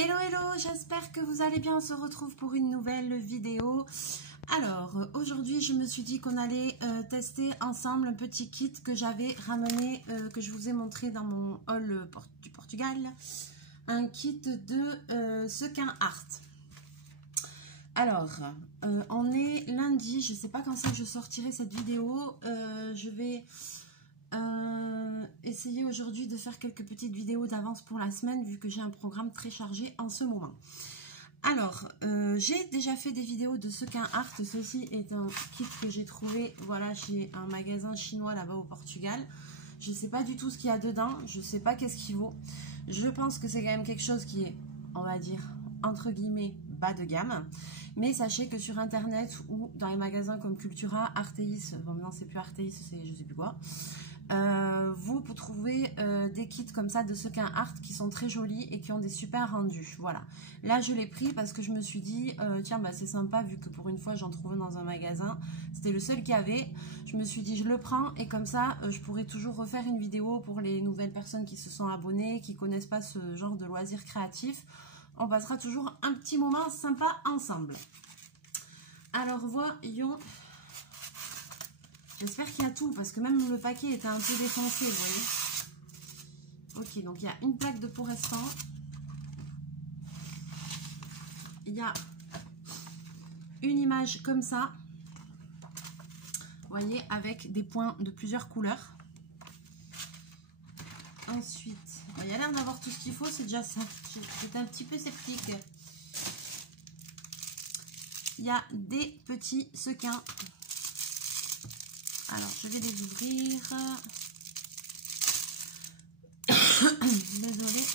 Hello hello, j'espère que vous allez bien, on se retrouve pour une nouvelle vidéo. Alors aujourd'hui je me suis dit qu'on allait tester ensemble un petit kit que j'avais ramené, que je vous ai montré dans mon haul du Portugal. Un kit de sequin art. Alors on est lundi, je sais pas quand c'est que je sortirai cette vidéo. Je vais essayer aujourd'hui de faire quelques petites vidéos d'avance pour la semaine vu que j'ai un programme très chargé en ce moment. Alors j'ai déjà fait des vidéos de sequin art. Ceci est un kit que j'ai trouvé, voilà, chez un magasin chinois là-bas au Portugal. Je sais pas du tout ce qu'il y a dedans, je sais pas qu'est-ce qu'il vaut. Je pense que c'est quand même quelque chose qui est, on va dire, entre guillemets, bas de gamme. Mais sachez que sur internet ou dans les magasins comme Cultura, Arteis, bon maintenant c'est plus Arteis, c'est je sais plus quoi, vous trouvez des kits comme ça de sequin art qui sont très jolis et qui ont des super rendus. Voilà, là je l'ai pris parce que je me suis dit tiens, bah c'est sympa vu que pour une fois j'en trouvais dans un magasin, c'était le seul qu'il y avait. Je me suis dit je le prends et comme ça je pourrais toujours refaire une vidéo pour les nouvelles personnes qui se sont abonnées, qui connaissent pas ce genre de loisirs créatifs. On passera toujours un petit moment sympa ensemble. Alors voyons. J'espère qu'il y a tout, parce que même le paquet était un peu défoncé, vous voyez. Ok, donc il y a une plaque de Porrespan. Il y a une image comme ça. Vous voyez, avec des points de plusieurs couleurs. Ensuite, il y a l'air d'avoir tout ce qu'il faut, c'est déjà ça. J'étais un petit peu sceptique. Il y a des petits sequins. Alors, je vais les ouvrir. Désolée.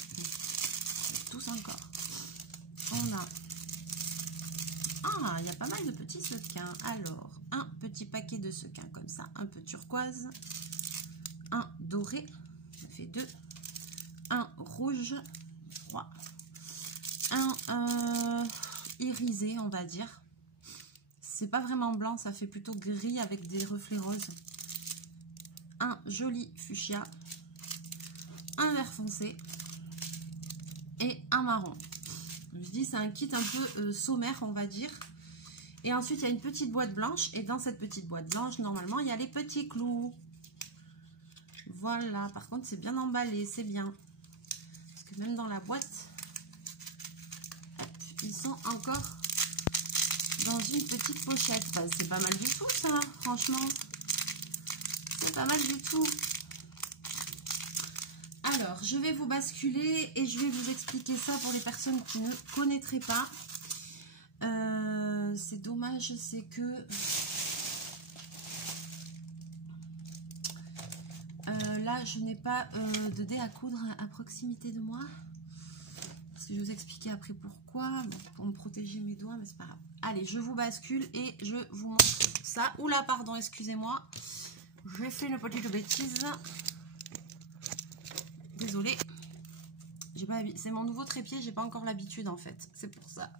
Tous encore. On a... Ah, il y a pas mal de petits sequins. Alors, un petit paquet de sequins comme ça. Un peu turquoise. Un doré. Ça fait 2. Un rouge. 3. Un irisé, on va dire. C'est pas vraiment blanc, ça fait plutôt gris avec des reflets roses. Un joli fuchsia, un vert foncé et un marron. Je dis c'est un kit un peu sommaire, on va dire. Et ensuite il y a une petite boîte blanche et dans cette petite boîte blanche normalement il y a les petits clous. Voilà, par contre c'est bien emballé, c'est bien. Parce que même dans la boîte, hop, ils sont encore dans une petite pochette. Enfin, c'est pas mal du tout ça, franchement. C'est pas mal du tout. Alors, je vais vous basculer et je vais vous expliquer ça pour les personnes qui ne connaîtraient pas. C'est dommage, c'est que... là, je n'ai pas de dé à coudre à proximité de moi. Parce que je vais vous expliquer après pourquoi. Bon, pour me protéger mes doigts, mais c'est pas grave. Allez, je vous bascule et je vous montre ça. Oula, pardon, excusez-moi. J'ai fait une petite bêtise. Désolée. C'est mon nouveau trépied, j'ai pas encore l'habitude en fait. C'est pour ça.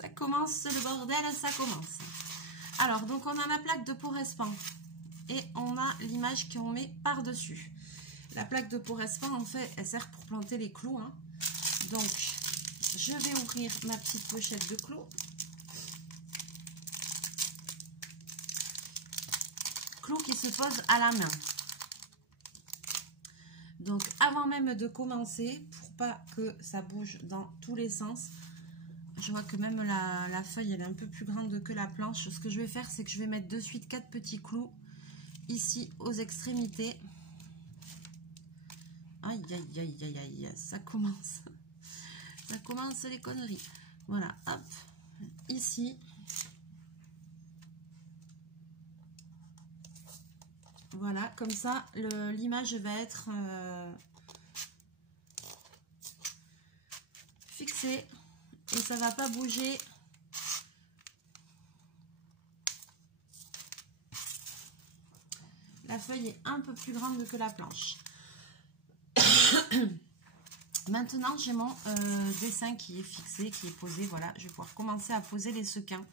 Ça commence, le bordel, ça commence. Alors, donc on a la plaque de Porrespan. Et on a l'image qu'on met par-dessus. La plaque de Porrespan, en fait, elle sert pour planter les clous. Hein. Donc, je vais ouvrir ma petite pochette de clous. Clous qui se posent à la main. Donc, avant même de commencer, pour pas que ça bouge dans tous les sens, je vois que même la feuille, elle est un peu plus grande que la planche. Ce que je vais faire, c'est que je vais mettre de suite 4 petits clous ici aux extrémités. Aïe, aïe, aïe, aïe, aïe, ça commence. Ça commence les conneries. Voilà, hop, ici. Voilà, comme ça, l'image va être fixée et ça va pas bouger. La feuille est un peu plus grande que la planche. Maintenant, j'ai mon dessin qui est fixé, qui est posé. Voilà, je vais pouvoir commencer à poser les sequins.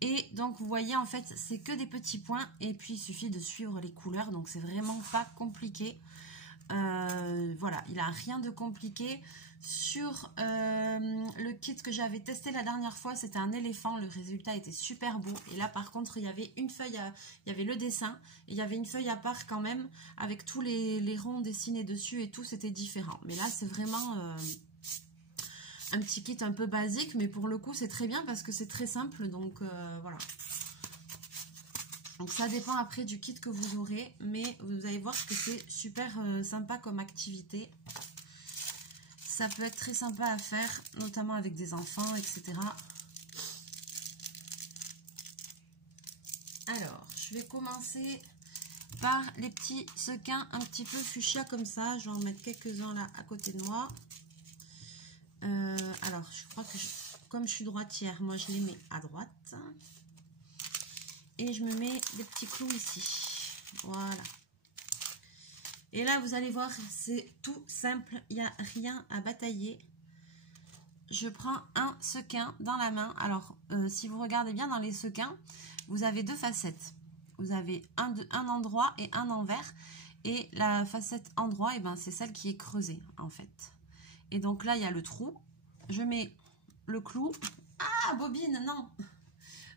Et donc, vous voyez, en fait, c'est que des petits points. Et puis, il suffit de suivre les couleurs. Donc, c'est vraiment pas compliqué. Voilà, il n'a rien de compliqué. Sur le kit que j'avais testé la dernière fois, c'était un éléphant. Le résultat était super beau. Et là, par contre, il y avait une feuille, il y avait le dessin. Et il y avait une feuille à part quand même, avec tous les ronds dessinés dessus et tout. C'était différent. Mais là, c'est vraiment un petit kit un peu basique. Mais pour le coup, c'est très bien parce que c'est très simple. Donc, voilà. Donc, ça dépend après du kit que vous aurez. Mais vous allez voir que c'est super sympa comme activité. Ça peut être très sympa à faire, notamment avec des enfants, etc. Alors, je vais commencer par les petits sequins un petit peu fuchsia comme ça. Je vais en mettre quelques-uns là à côté de moi. Alors, je crois que comme je suis droitière, moi je les mets à droite. Et je me mets des petits clous ici. Voilà. Et là, vous allez voir, c'est tout simple. Il n'y a rien à batailler. Je prends un sequin dans la main. Alors, si vous regardez bien dans les sequins, vous avez deux facettes. Vous avez un endroit et un envers. Et la facette endroit, eh ben, c'est celle qui est creusée, en fait. Et donc là, il y a le trou. Je mets le clou. Ah, bobine, non.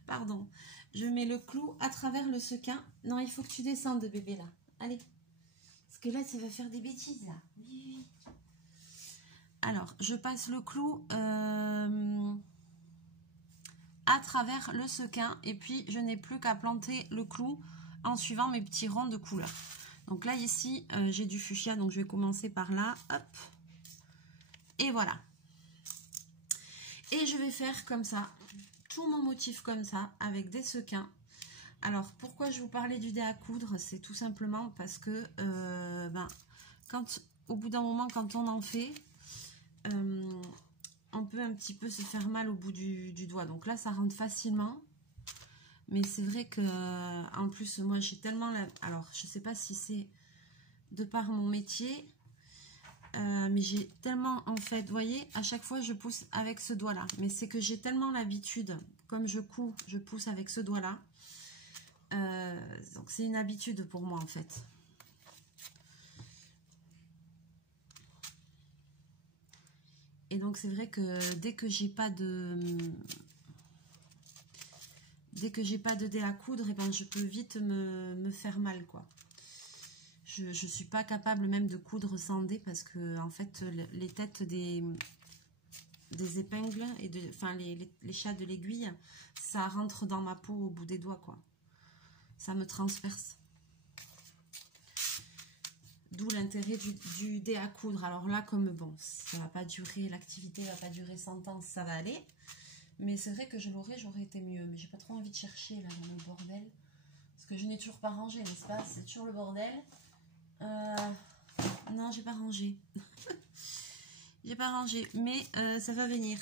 Pardon. Je mets le clou à travers le sequin. Non, il faut que tu descendes, bébé, là. Allez. Parce que là, ça va faire des bêtises, là. Oui. Alors, je passe le clou à travers le sequin. Et puis, je n'ai plus qu'à planter le clou en suivant mes petits ronds de couleur. Donc là, ici, j'ai du fuchsia. Donc, je vais commencer par là. Hop. Et voilà. Et je vais faire comme ça. Tout mon motif comme ça, avec des sequins. Alors, pourquoi je vous parlais du dé à coudre? C'est tout simplement parce que, au bout d'un moment, quand on en fait, on peut un petit peu se faire mal au bout du doigt. Donc là, ça rentre facilement. Mais c'est vrai que, en plus, moi, j'ai tellement... Alors, je sais pas si c'est de par mon métier, mais j'ai tellement, en fait, vous voyez, à chaque fois, je pousse avec ce doigt-là. Mais c'est que j'ai tellement l'habitude, comme je couds, je pousse avec ce doigt-là. Donc, c'est une habitude pour moi, en fait. Et donc, c'est vrai que dès que j'ai pas de... dé à coudre, et ben, je peux vite me faire mal, quoi. Je suis pas capable même de coudre sans dé parce que, en fait, les têtes des épingles et les chats de l'aiguille, ça rentre dans ma peau au bout des doigts, quoi. Ça me transperce. D'où l'intérêt du dé à coudre. Alors là, comme bon, ça va pas durer, l'activité va pas durer 100 ans, ça va aller. Mais c'est vrai que j'aurais été mieux. Mais j'ai pas trop envie de chercher là dans le bordel. Parce que je n'ai toujours pas rangé, n'est-ce pas? C'est toujours le bordel. Non, j'ai pas rangé. J'ai pas rangé, mais ça va venir.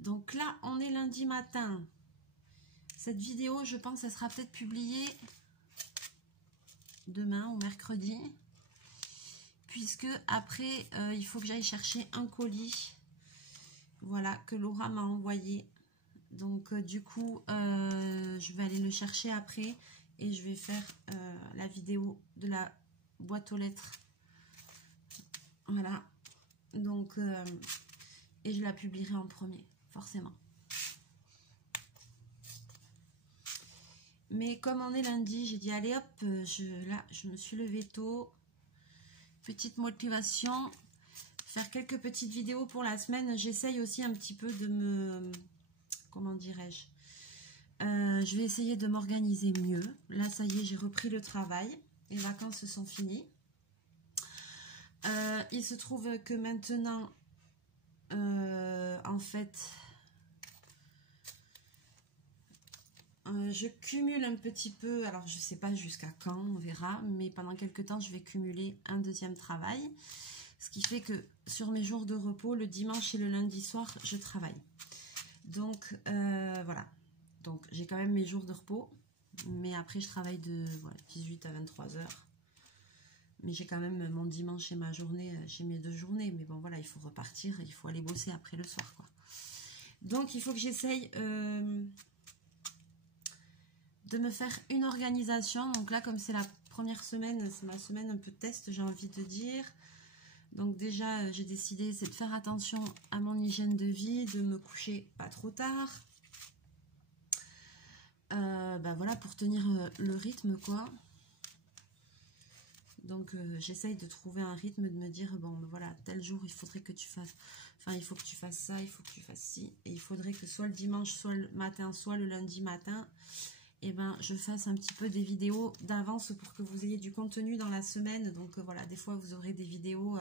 Donc là, on est lundi matin. Cette vidéo, je pense, elle sera peut-être publiée demain ou mercredi. Puisque après, il faut que j'aille chercher un colis. Voilà, que Laura m'a envoyé. Donc, du coup, je vais aller le chercher après. Et je vais faire la vidéo de la boîte aux lettres. Voilà. Donc, et je la publierai en premier, forcément. Mais comme on est lundi, j'ai dit, allez hop, là, je me suis levée tôt. Petite motivation. Faire quelques petites vidéos pour la semaine. J'essaye aussi un petit peu de me... Comment dirais-je? Je vais essayer de m'organiser mieux. Là, ça y est, j'ai repris le travail. Les vacances se sont finies. Il se trouve que maintenant, en fait, je cumule un petit peu. Alors, je ne sais pas jusqu'à quand, on verra. Mais pendant quelques temps, je vais cumuler un deuxième travail. Ce qui fait que sur mes jours de repos, le dimanche et le lundi soir, je travaille. Donc, voilà. Donc, j'ai quand même mes jours de repos. Mais après, je travaille de 18 à 23 heures. Mais j'ai quand même mon dimanche et ma journée. J'ai mes 2 journées. Mais bon, voilà, il faut repartir. Il faut aller bosser après le soir, quoi. Donc, il faut que j'essaye de me faire une organisation. Donc là, comme c'est la première semaine, c'est ma semaine un peu test, j'ai envie de dire. Donc déjà, j'ai décidé, c'est de faire attention à mon hygiène de vie, de me coucher pas trop tard. Bah voilà, pour tenir le rythme, quoi. Donc j'essaye de trouver un rythme, de me dire, bon, ben voilà, tel jour, il faudrait que tu fasses, enfin, il faut que tu fasses ça, il faut que tu fasses ci. Et il faudrait que soit le dimanche, soit le matin, soit le lundi matin, et ben, je fasse un petit peu des vidéos d'avance pour que vous ayez du contenu dans la semaine. Donc voilà, des fois, vous aurez des vidéos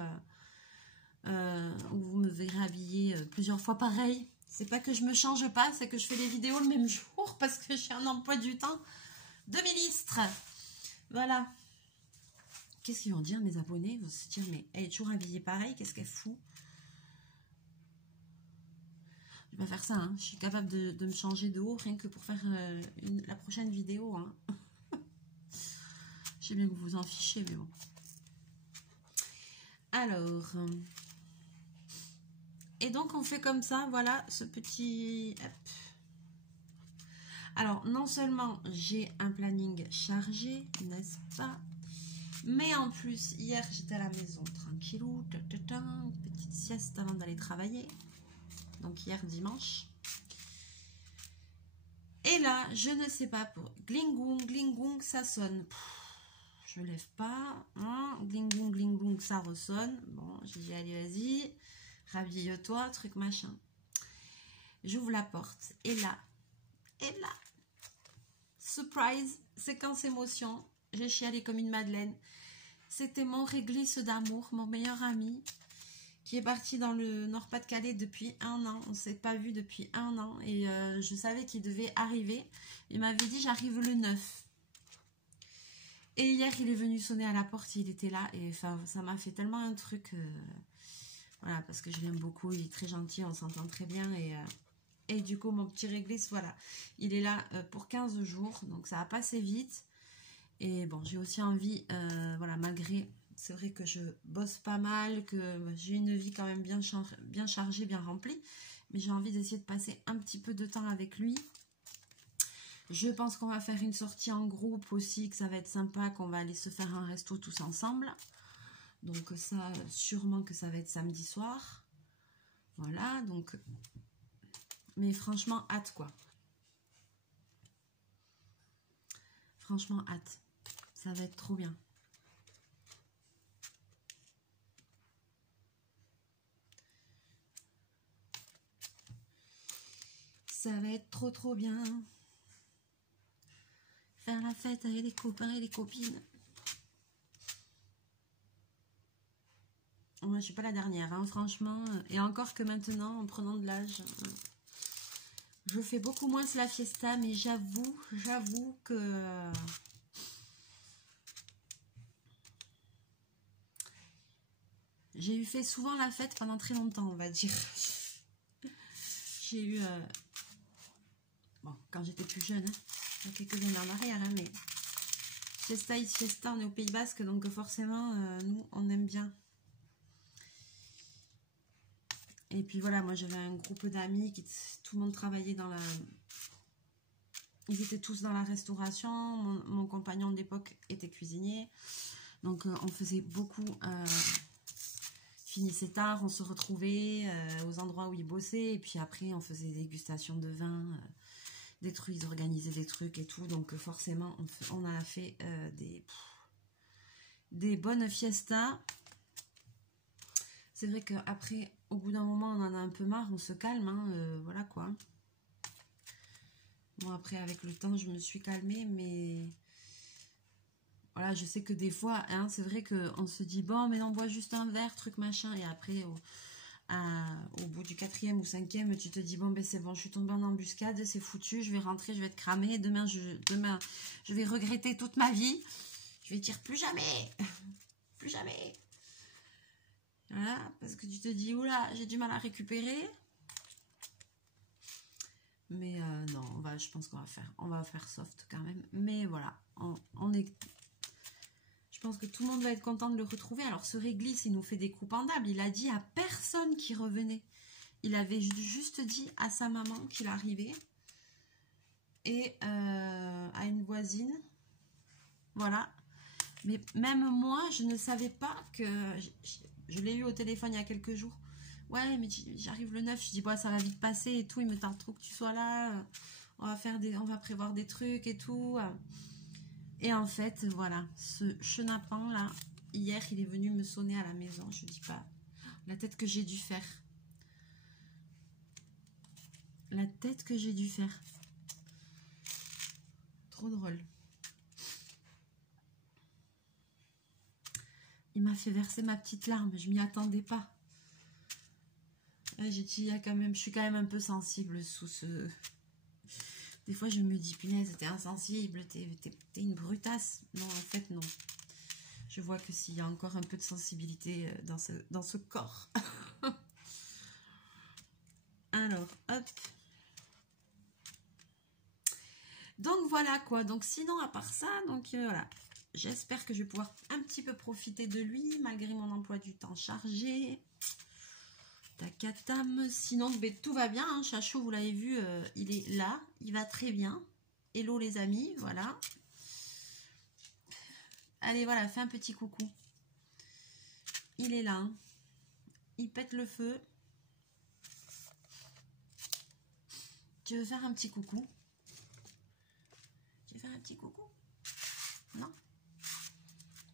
où vous me verrez habillée plusieurs fois pareil. C'est pas que je me change pas, c'est que je fais les vidéos le même jour parce que j'ai un emploi du temps de ministre. Voilà. Qu'est-ce qu'ils vont dire, mes abonnés? Ils vont se dire, mais elle est toujours habillée pareil, qu'est-ce qu'elle fout? Je vais pas faire ça, hein. Je suis capable de me changer de haut rien que pour faire la prochaine vidéo. Hein. Je sais bien que vous vous en fichez, mais bon. Alors, et donc on fait comme ça, voilà, ce petit... Hop. Alors, non seulement j'ai un planning chargé, n'est-ce pas? Mais en plus, hier, j'étais à la maison, tranquillou, petite sieste avant d'aller travailler. Donc hier, dimanche. Et là, je ne sais pas, pour gling-gong, ça sonne. Je lève pas. Hein, gling-gong, ça ressonne. Bon, j'ai dit, allez, vas-y, rhabille-toi, truc machin. J'ouvre la porte. Et là, surprise, séquence émotion. J'ai chialé comme une madeleine. C'était mon réglisse d'amour, mon meilleur ami, qui est parti dans le Nord-Pas-de-Calais depuis 1 an. On ne s'est pas vu depuis 1 an. Et je savais qu'il devait arriver. Il m'avait dit, j'arrive le 9. Et hier, il est venu sonner à la porte. Il était là. Et enfin, ça m'a fait tellement un truc. Voilà, parce que je l'aime beaucoup. Il est très gentil. On s'entend très bien. Et du coup, mon petit réglisse, voilà. Il est là pour 15 jours. Donc, ça a passé vite. Et bon, j'ai aussi envie, voilà, malgré, c'est vrai que je bosse pas mal, que j'ai une vie quand même bien chargée, bien remplie, mais j'ai envie d'essayer de passer un petit peu de temps avec lui. Je pense qu'on va faire une sortie en groupe aussi, que ça va être sympa, qu'on va aller se faire un resto tous ensemble. Donc ça, sûrement que ça va être samedi soir. Voilà, donc, mais franchement, hâte quoi. Franchement, hâte. Ça va être trop bien. Ça va être trop bien. Faire la fête avec les copains et les copines. Moi, je suis pas la dernière, hein, franchement. Et encore que maintenant, en prenant de l'âge, je fais beaucoup moins la fiesta, mais j'avoue que... j'ai fait souvent la fête pendant très longtemps, on va dire. J'ai eu... bon, quand j'étais plus jeune, hein, il y a quelques années en arrière, hein, mais... Fiesta is fiesta, on est au Pays Basque, donc forcément, nous, on aime bien. Et puis voilà, moi j'avais un groupe d'amis, tout le monde travaillait dans la... Ils étaient tous dans la restauration, mon compagnon de l'époque était cuisinier. Donc on faisait beaucoup... finissait tard, on se retrouvait aux endroits où ils bossaient, et puis après on faisait des dégustations de vin, des trucs, ils organisaient des trucs et tout, donc forcément on a fait des bonnes fiestas. C'est vrai qu'après, au bout d'un moment, on en a un peu marre, on se calme, hein, voilà quoi. Bon, après, avec le temps, je me suis calmée, mais... Voilà, je sais que des fois, hein, c'est vrai qu'on se dit, bon, mais on boit juste un verre, truc machin, et après, au bout du 4e ou 5e, tu te dis, bon, ben c'est bon, je suis tombée en embuscade, c'est foutu, je vais rentrer, je vais être cramée, demain, je vais regretter toute ma vie, je vais dire, plus jamais, plus jamais. Voilà, parce que tu te dis, oula, j'ai du mal à récupérer. Mais non, je pense qu'on va faire soft quand même. Mais voilà, je pense que tout le monde va être content de le retrouver. Alors ce réglisse, il nous fait des coups pendables. Il a dit à personne qui revenait. Il avait juste dit à sa maman qu'il arrivait. Et à une voisine. Voilà. Mais même moi, je ne savais pas que... Je l'ai eu au téléphone il y a quelques jours. Ouais, mais j'arrive le 9. Je dis, bon, ça va vite passer et tout. Il me tarde trop que tu sois là. On va prévoir des trucs et tout. Et en fait, voilà, ce chenapan là, hier, il est venu me sonner à la maison. Je dis pas la tête que j'ai dû faire. La tête que j'ai dû faire. Trop drôle. Il m'a fait verser ma petite larme. Je m'y attendais pas. J'ai dit, je suis quand même un peu sensible sous ce... Des fois, je me dis, punaise, t'es insensible, t'es une brutasse. Non, en fait, non. Je vois que s'il y a encore un peu de sensibilité dans ce corps. Alors, hop. Donc, voilà, quoi. Donc, sinon, à part ça, donc, voilà. J'espère que je vais pouvoir un petit peu profiter de lui, malgré mon emploi du temps chargé. Takatam. Sinon, ben, tout va bien. Hein. Chachou, vous l'avez vu, il est là. Il va très bien. Hello, les amis. Voilà. Allez, voilà, fais un petit coucou. Il est là. Hein. Il pète le feu. Tu veux faire un petit coucou? Tu veux faire un petit coucou? Non?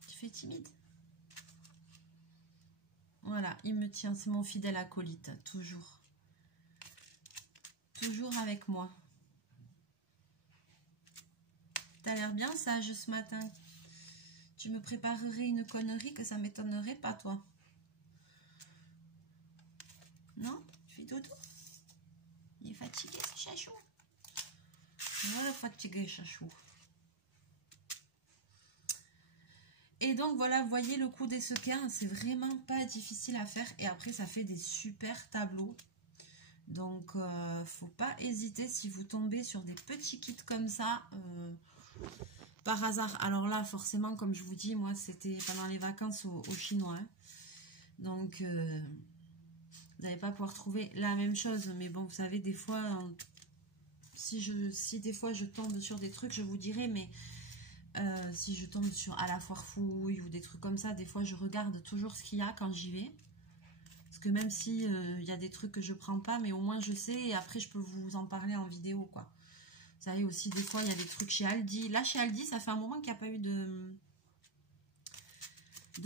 Tu fais timide? Voilà, il me tient. C'est mon fidèle acolyte. Toujours. Toujours avec moi. T'as l'air bien sage ce matin. Tu me préparerais une connerie que ça m'étonnerait pas, toi. Non? Tu fais dodo? Il est fatigué, ce chachou. Voilà, fatigué, chachou. Et donc, voilà, vous voyez le coup des sequins, c'est vraiment pas difficile à faire. Et après, ça fait des super tableaux. Donc, faut pas hésiter si vous tombez sur des petits kits comme ça, par hasard. Alors là, forcément, comme je vous dis, moi, c'était pendant les vacances au Chinois. Hein. Donc, vous n'allez pas pouvoir trouver la même chose. Mais bon, vous savez, des fois, si des fois je tombe sur des trucs, je vous dirai, mais si je tombe sur à la foire fouille ou des trucs comme ça, des fois, je regarde toujours ce qu'il y a quand j'y vais. Parce que même si y a des trucs que je prends pas, mais au moins je sais et après je peux vous en parler en vidéo, quoi. Vous savez aussi, des fois, il y a des trucs chez Aldi. Là, chez Aldi, ça fait un moment qu'il n'y a pas eu de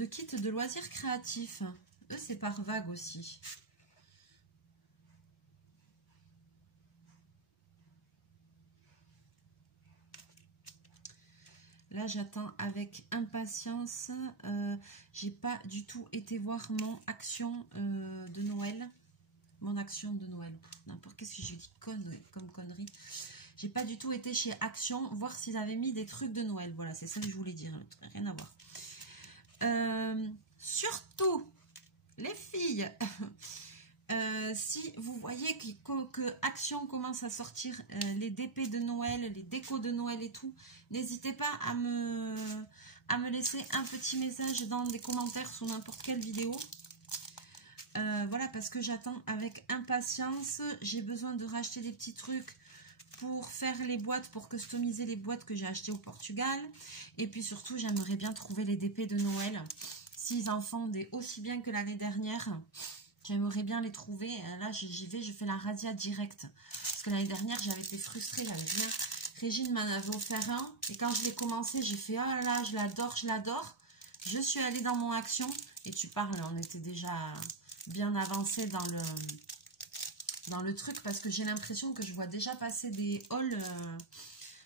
kit de loisirs créatifs. Eux, c'est par vague aussi. Là, j'attends avec impatience. J'ai pas du tout été voir mon action de Noël. Mon action de Noël. N'importe qu'est-ce que j'ai dit comme connerie. J'ai pas du tout été chez Action voir s'ils avaient mis des trucs de Noël. Voilà, c'est ça que je voulais dire. Rien à voir. Surtout, les filles, si vous voyez que Action commence à sortir les DP de Noël, les décos de Noël et tout, n'hésitez pas à me laisser un petit message dans des commentaires sous n'importe quelle vidéo. Voilà, parce que j'attends avec impatience. J'ai besoin de racheter des petits trucs pour faire les boîtes, pour customiser les boîtes que j'ai achetées au Portugal. Et puis surtout, j'aimerais bien trouver les DP de Noël. S'ils en font des aussi bien que l'année dernière, j'aimerais bien les trouver. Là, j'y vais, je fais la radia directe. Parce que l'année dernière, j'avais été frustrée, j'avais bien... Régine m'en avait offert un. Et quand je l'ai commencé, j'ai fait, oh là là, je l'adore, je l'adore. Je suis allée dans mon action. Et tu parles, on était déjà bien avancé dans le truc. Parce que j'ai l'impression que je vois déjà passer des hauls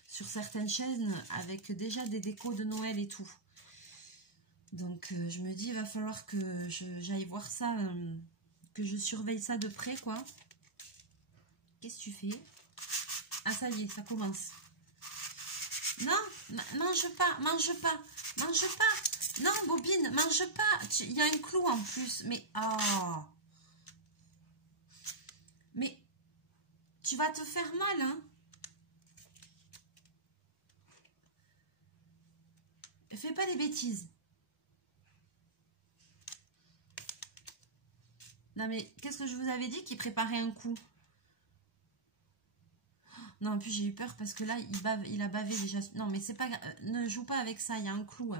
sur certaines chaînes avec déjà des décos de Noël et tout. Donc, je me dis, il va falloir que j'aille voir ça, que je surveille ça de près, quoi. Qu'est-ce que tu fais? Ah, ça y est, ça commence. Non, mange pas, mange pas, mange pas. Non, Bobine, mange pas. Il y a un clou en plus. Mais, oh. Mais, tu vas te faire mal, hein. Fais pas des bêtises. Non, mais qu'est-ce que je vous avais dit qu'il préparait un coup? Non, en plus, j'ai eu peur parce que là, il a bavé déjà. Non, mais c'est pas grave. Ne joue pas avec ça, il y a un clou.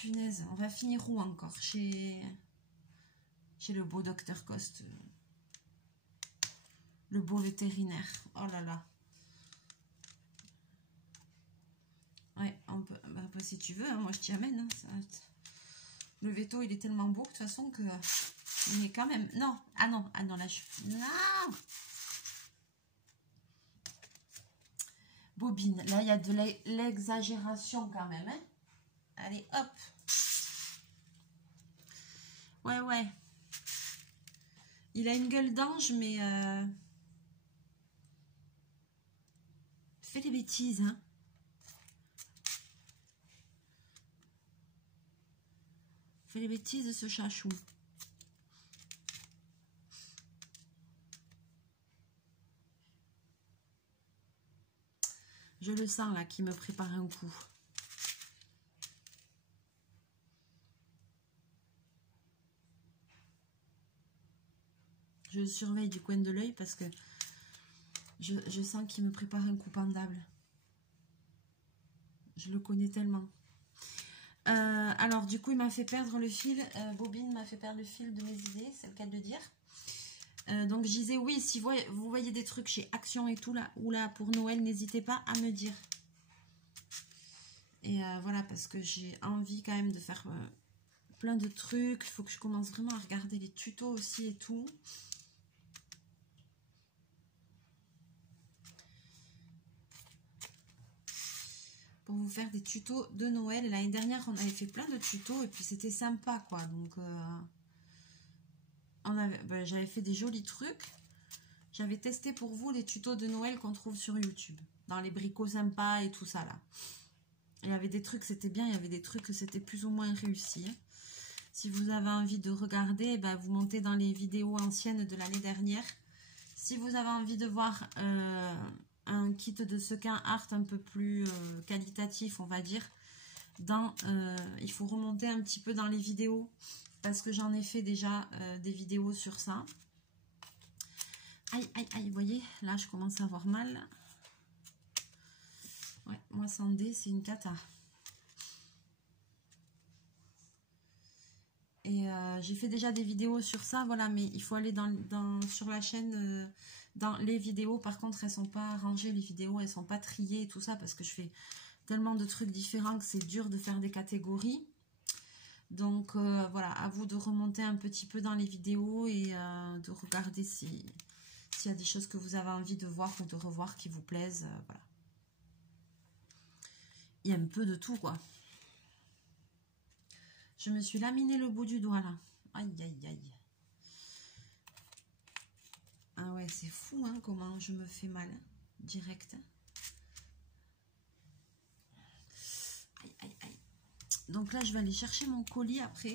punaise, on va finir où encore? Chez le beau docteur Coste. Le beau vétérinaire. Oh là là. Ouais, on peut, bah, si tu veux, hein, moi je t'y amène. Hein, le veto, il est tellement beau de toute façon que... Mais quand même... Non, ah non, là je... Non. Bobine, là il y a de l'exagération quand même. Hein. Allez, hop. Ouais. Il a une gueule d'ange, mais... Fais des bêtises, hein. Fais les bêtises de ce chachou. Je le sens là, qui me prépare un coup. Je surveille du coin de l'œil parce que je sens qu'il me prépare un coup pendable. Je le connais tellement. Alors, du coup, il m'a fait perdre le fil. Bobine m'a fait perdre le fil de mes idées, c'est le cas de le dire. Donc, je disais, oui, si vous voyez des trucs chez Action et tout, là, ou là, pour Noël, n'hésitez pas à me dire. Et voilà, parce que j'ai envie quand même de faire plein de trucs. Il faut que je commence vraiment à regarder les tutos aussi et tout. Pour vous faire des tutos de Noël. L'année dernière, on avait fait plein de tutos et puis c'était sympa, quoi. Donc, j'avais fait des jolis trucs. J'avais testé pour vous les tutos de Noël qu'on trouve sur YouTube. Dans les bricots sympas et tout ça, là. Il y avait des trucs, c'était bien. Il y avait des trucs que c'était plus ou moins réussi. Si vous avez envie de regarder, ben, vous montez dans les vidéos anciennes de l'année dernière. Si vous avez envie de voir un kit de sequin art un peu plus qualitatif, on va dire, il faut remonter un petit peu dans les vidéos parce que j'en ai fait déjà des vidéos sur ça. Aïe, vous voyez, là je commence à avoir mal. Ouais, moi sans dé, c'est une cata. Et j'ai fait déjà des vidéos sur ça, voilà, mais il faut aller sur la chaîne, dans les vidéos. Par contre, elles sont pas rangées, les vidéos, elles sont pas triées et tout ça, parce que je fais tellement de trucs différents que c'est dur de faire des catégories. Donc, voilà, à vous de remonter un petit peu dans les vidéos et de regarder s'il y a des choses que vous avez envie de voir ou de revoir qui vous plaisent, voilà. Il y a un peu de tout, quoi. Je me suis laminé le bout du doigt, là. Aïe. Ah ouais, c'est fou, hein, comment je me fais mal. Direct. Aïe. Donc là, je vais aller chercher mon colis après.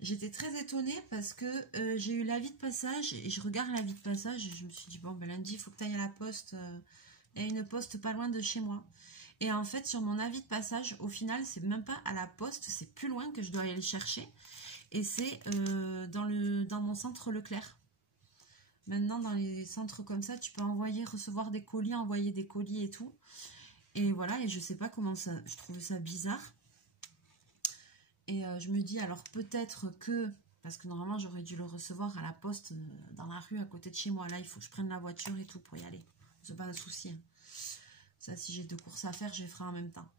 J'étais très étonnée parce que j'ai eu l'avis de passage. Et je regarde l'avis de passage et je me suis dit, bon, ben lundi, il faut que tu ailles à la poste. Il y a une poste pas loin de chez moi. Et en fait, sur mon avis de passage, au final, c'est même pas à la poste, c'est plus loin que je dois aller le chercher. Et c'est dans mon centre Leclerc. Maintenant, dans les centres comme ça, tu peux recevoir des colis, envoyer des colis et tout. Et voilà, et je sais pas comment ça, je trouve ça bizarre. Et je me dis, alors peut-être que, parce que normalement, j'aurais dû le recevoir à la poste, dans la rue à côté de chez moi. Là, il faut que je prenne la voiture et tout pour y aller. C'est pas un souci, hein. Ça, si j'ai 2 courses à faire, je les ferai en même temps.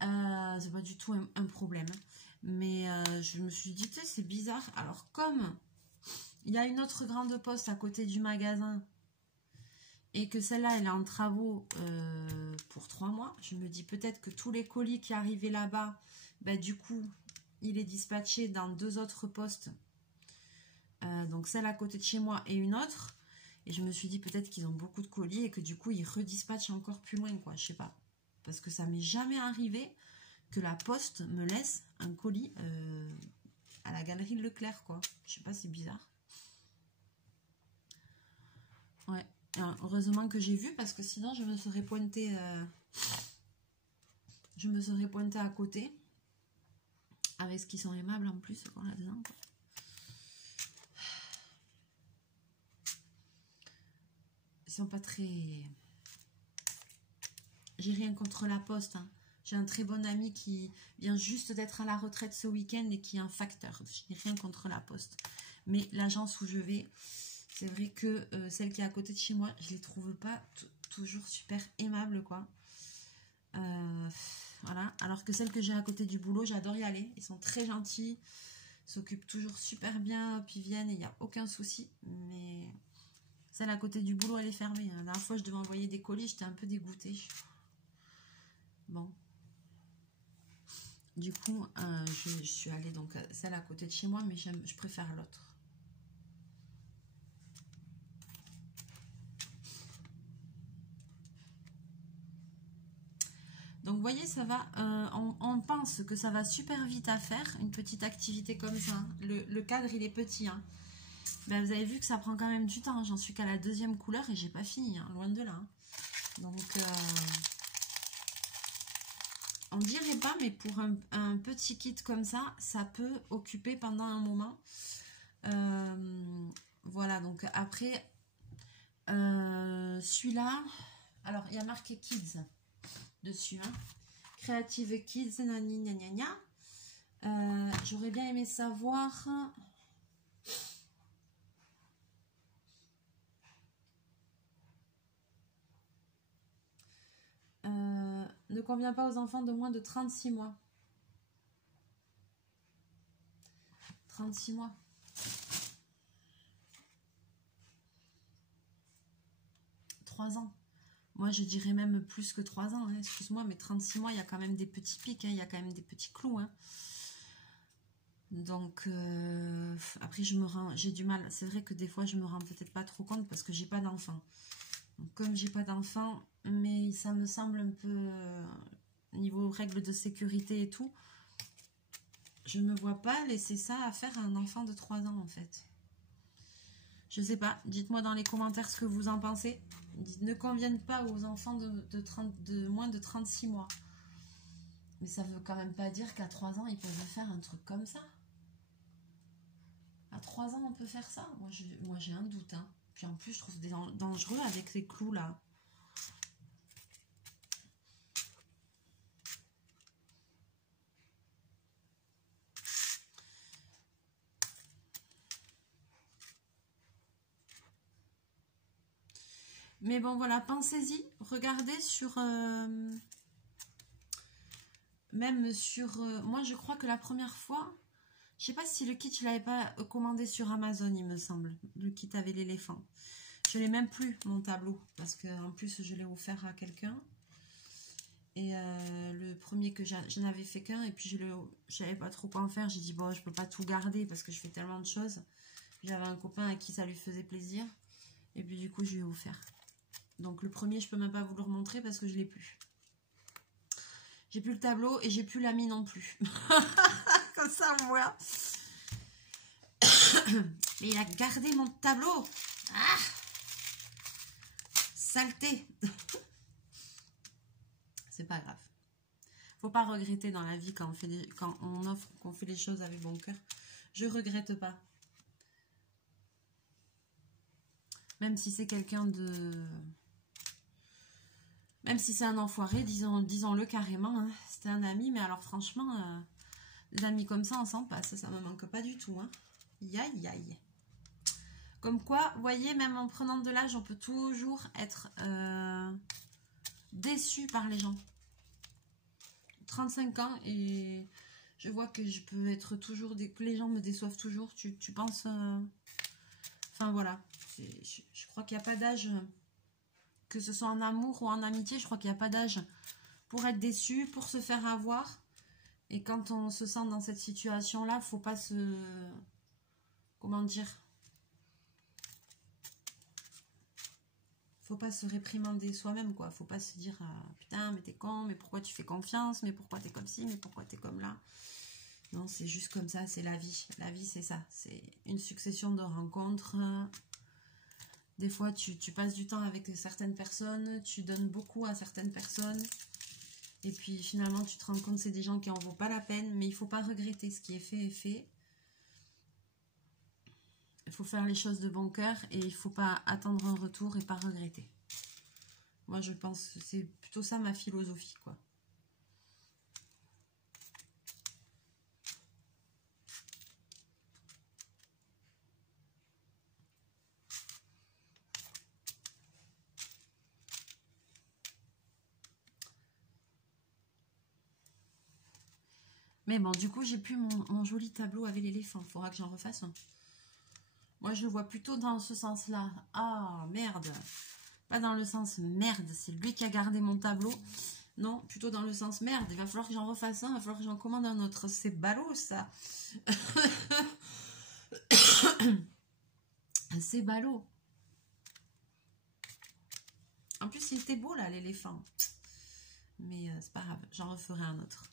C'est pas du tout un problème. Mais je me suis dit, tu sais, c'est bizarre. Alors, comme il y a une autre grande poste à côté du magasin et que celle-là, elle est en travaux pour 3 mois, je me dis peut-être que tous les colis qui arrivaient là-bas, ben, du coup, il est dispatché dans 2 autres postes. Donc, celle à côté de chez moi et une autre. Et je me suis dit peut-être qu'ils ont beaucoup de colis et que du coup, ils redispatchent encore plus loin, quoi. Je sais pas. Parce que ça m'est jamais arrivé que la poste me laisse un colis à la galerie Leclerc, quoi. Je sais pas, c'est bizarre. Ouais. Heureusement que j'ai vu parce que sinon, je me serais pointée à côté. Avec ce qu'ils sont aimables en plus, quoi, là-dedans, quoi. Ils sont pas très... J'ai rien contre la poste, hein. J'ai un très bon ami qui vient juste d'être à la retraite ce week-end et qui est un facteur. Je n'ai rien contre la poste. Mais l'agence où je vais, c'est vrai que celle qui est à côté de chez moi, je ne les trouve pas toujours super aimables, quoi. Voilà. Alors que celle que j'ai à côté du boulot, j'adore y aller. Ils sont très gentils, s'occupent toujours super bien, puis viennent et il n'y a aucun souci. Mais celle à côté du boulot, elle est fermée. La dernière fois, je devais envoyer des colis, j'étais un peu dégoûtée. Bon. Du coup, je suis allée donc celle à côté de chez moi, mais je préfère l'autre. Donc, vous voyez, ça va. On pense que ça va super vite à faire, une petite activité comme ça. Le cadre, il est petit. Hein. Ben, vous avez vu que ça prend quand même du temps. J'en suis qu'à la deuxième couleur et j'ai pas fini, hein, loin de là. Hein. Donc, on dirait pas, mais pour un petit kit comme ça, ça peut occuper pendant un moment. Voilà, donc après, celui-là, alors il y a marqué Kids dessus, hein. Creative Kids, nani, gna, gna, gna. J'aurais bien aimé savoir... ne convient pas aux enfants de moins de 36 mois. 36 mois. « 3 ans. Moi, je dirais même plus que 3 ans. Hein. Excuse-moi, mais 36 mois, il y a quand même des petits pics. Hein. Il y a quand même des petits clous. Hein. Donc, après, j'ai du mal. C'est vrai que des fois, je me rends peut-être pas trop compte parce que j'ai pas d'enfant. Donc, comme j'ai pas d'enfant, mais ça me semble un peu... niveau règles de sécurité et tout, je ne me vois pas laisser ça à faire à un enfant de 3 ans, en fait. Je sais pas. Dites-moi dans les commentaires ce que vous en pensez. Ne conviennent pas aux enfants de moins de 36 mois. Mais ça veut quand même pas dire qu'à 3 ans, ils peuvent faire un truc comme ça. À 3 ans, on peut faire ça. Moi, j'ai un doute. Hein. Puis en plus, je trouve dangereux avec ces clous là. Mais bon, voilà, pensez-y. Regardez sur... même sur... moi, je crois que la première fois... Je sais pas si le kit, je l'avais pas commandé sur Amazon, il me semble. Le kit avec l'éléphant. Je l'ai même plus, mon tableau. Parce qu'en plus, je l'ai offert à quelqu'un. Et le premier que je n'avais fait qu'un. Et puis, je savais pas trop quoi en faire. J'ai dit, bon, je peux pas tout garder parce que je fais tellement de choses. J'avais un copain à qui ça lui faisait plaisir. Et puis, du coup, je lui ai offert. Donc, le premier, je peux même pas vous le remontrer parce que je l'ai plus. J'ai plus le tableau et j'ai plus l'ami non plus. Comme ça, on voit. Mais il a gardé mon tableau. Ah, saleté. C'est pas grave. Faut pas regretter dans la vie quand on offre, qu'on fait les choses avec bon cœur. Je regrette pas. Même si c'est quelqu'un de... Même si c'est un enfoiré, disons-le carrément. Hein. C'était un ami, mais alors franchement, des amis comme ça, on s'en passe. Ça me manque pas du tout. Hein. Aïe, aïe. Comme quoi, vous voyez, même en prenant de l'âge, on peut toujours être déçu par les gens. 35 ans et je vois que je peux être toujours... que les gens me déçoivent toujours. Tu penses... Enfin, voilà. Je crois qu'il n'y a pas d'âge... Que ce soit en amour ou en amitié, je crois qu'il n'y a pas d'âge pour être déçu, pour se faire avoir. Et quand on se sent dans cette situation-là, faut pas se... Comment dire? Faut pas se réprimander soi-même, quoi. Faut pas se dire, putain, mais t'es con, mais pourquoi tu fais confiance, mais pourquoi t'es comme ci, mais pourquoi t'es comme là. Non, c'est juste comme ça, c'est la vie. La vie, c'est ça. C'est une succession de rencontres... Des fois, tu passes du temps avec certaines personnes, tu donnes beaucoup à certaines personnes. Et puis, finalement, tu te rends compte que c'est des gens qui en vaut pas la peine. Mais il ne faut pas regretter. Ce qui est fait est fait. Il faut faire les choses de bon cœur. Et il ne faut pas attendre un retour et pas regretter. Moi, je pense que c'est plutôt ça ma philosophie, quoi. Mais bon, du coup, j'ai plus mon joli tableau avec l'éléphant. Il faudra que j'en refasse un. Moi, je le vois plutôt dans ce sens-là. Ah, merde. Pas dans le sens merde. C'est lui qui a gardé mon tableau. Non, plutôt dans le sens merde. Il va falloir que j'en refasse un. Il va falloir que j'en commande un autre. C'est ballot, ça. C'est ballot. En plus, il était beau, là, l'éléphant. Mais c'est pas grave. J'en referai un autre.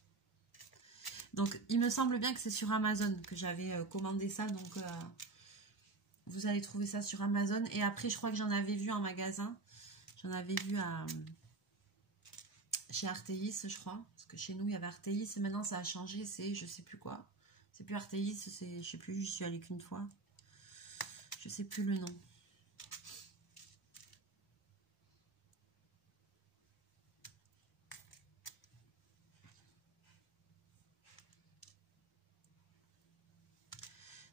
Donc, il me semble bien que c'est sur Amazon que j'avais commandé ça. Donc, vous allez trouver ça sur Amazon. Et après, je crois que j'en avais vu en magasin. J'en avais vu chez Artéis, je crois. Parce que chez nous, il y avait Artéis. Et maintenant, ça a changé. C'est je sais plus quoi. C'est plus Artéis. Je sais plus. J'y suis allée qu'une fois. Je sais plus le nom.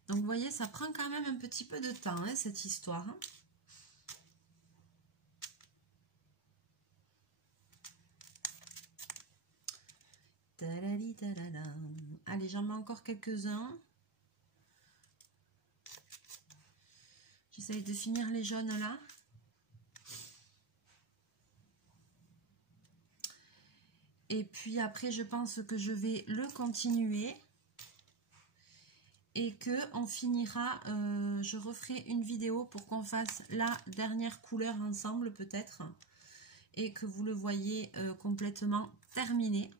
Donc, vous voyez, ça prend quand même un petit peu de temps, hein, cette histoire. Hein. Allez, j'en mets encore quelques-uns. J'essaye de finir les jaunes là. Et puis après, je pense que je vais le continuer. Et que on finira, je referai une vidéo pour qu'on fasse la dernière couleur ensemble peut-être. Et que vous le voyez complètement terminé.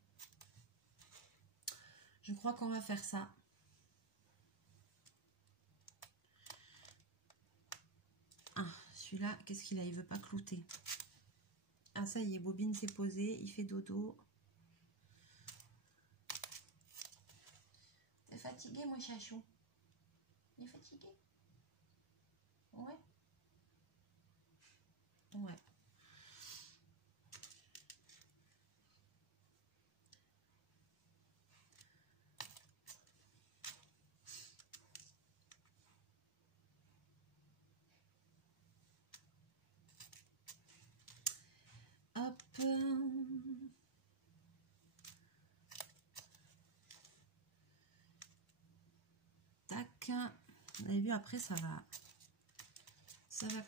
Je crois qu'on va faire ça. Ah, celui-là, qu'est-ce qu'il a? Il veut pas clouter. Ah, ça y est, Bobine s'est posée, il fait dodo. T'es fatigué, mon chachou? Il est fatigué? Ouais. Ouais. Hop. Tac. Vous avez vu, après, ça va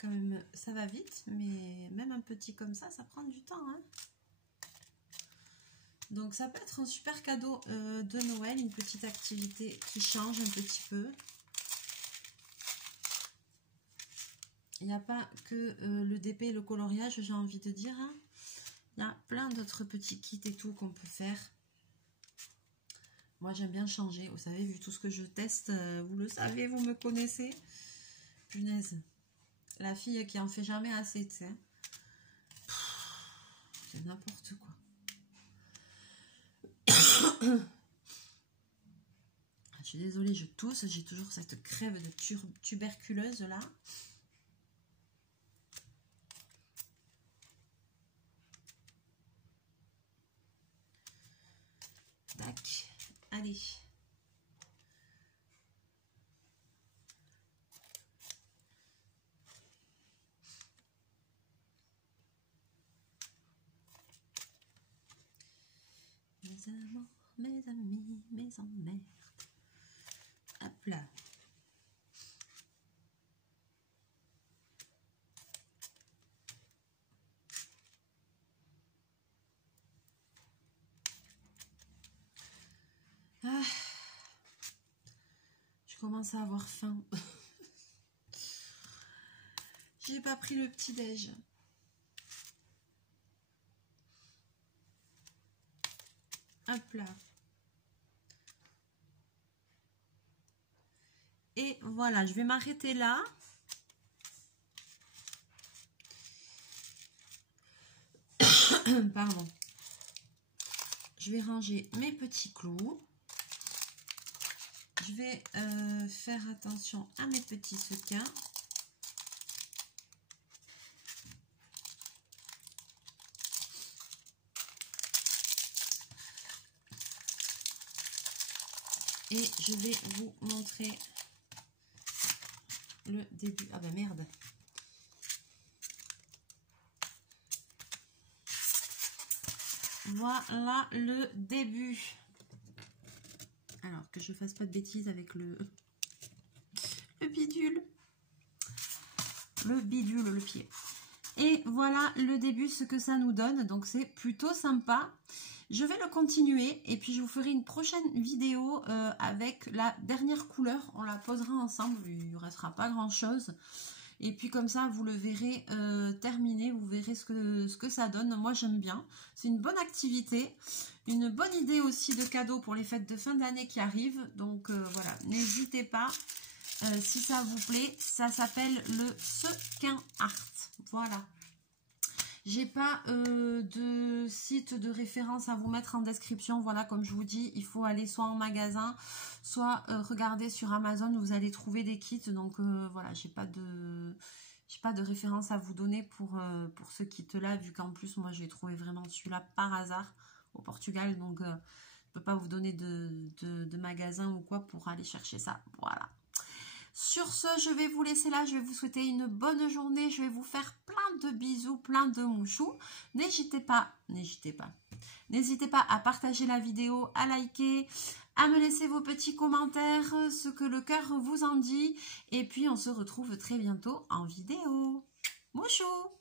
quand même, ça va vite, mais même un petit comme ça prend du temps. Hein. Donc, ça peut être un super cadeau de Noël, une petite activité qui change un petit peu. Il n'y a pas que le DP et le coloriage, j'ai envie de dire. Hein. Il y a plein d'autres petits kits et tout qu'on peut faire. Moi, j'aime bien changer. Vous savez, vu tout ce que je teste, vous le savez, vous me connaissez. Punaise. La fille qui en fait jamais assez, tu sais. C'est n'importe quoi. Je suis désolée, je tousse. J'ai toujours cette crève de tuberculeuse là. Tac. Allez. Mes amants, mes amis, mes emmerdes. Hop là. Ah. Je commence à avoir faim. J'ai pas pris le petit-déj. Hop là. Et voilà, je vais m'arrêter là. Pardon. Je vais ranger mes petits clous. Je vais faire attention à mes petits sequins. Et je vais vous montrer le début. Ah ben merde. Voilà le début. alors que je fasse pas de bêtises avec le bidule. Le bidule, le pied. Et voilà le début, ce que ça nous donne. Donc c'est plutôt sympa. Je vais le continuer et puis je vous ferai une prochaine vidéo avec la dernière couleur. On la posera ensemble, il ne restera pas grand chose. Et puis comme ça, vous le verrez terminé, vous verrez ce que ça donne. Moi, j'aime bien. C'est une bonne activité, une bonne idée aussi de cadeau pour les fêtes de fin d'année qui arrivent. Donc voilà, n'hésitez pas. Si ça vous plaît, ça s'appelle le sequin art. Voilà. J'ai pas de site de référence à vous mettre en description. Voilà, comme je vous dis, il faut aller soit en magasin, soit regarder sur Amazon. Vous allez trouver des kits. Donc voilà, j'ai pas de référence à vous donner pour ce kit-là, vu qu'en plus, moi, j'ai trouvé vraiment celui-là par hasard au Portugal. Donc, je ne peux pas vous donner de magasin ou quoi pour aller chercher ça. Voilà. Sur ce, je vais vous laisser là. Je vais vous souhaiter une bonne journée. Je vais vous faire plein de bisous, plein de mouchous. N'hésitez pas à partager la vidéo, à liker, à me laisser vos petits commentaires, ce que le cœur vous en dit. Et puis, on se retrouve très bientôt en vidéo. Mouchou!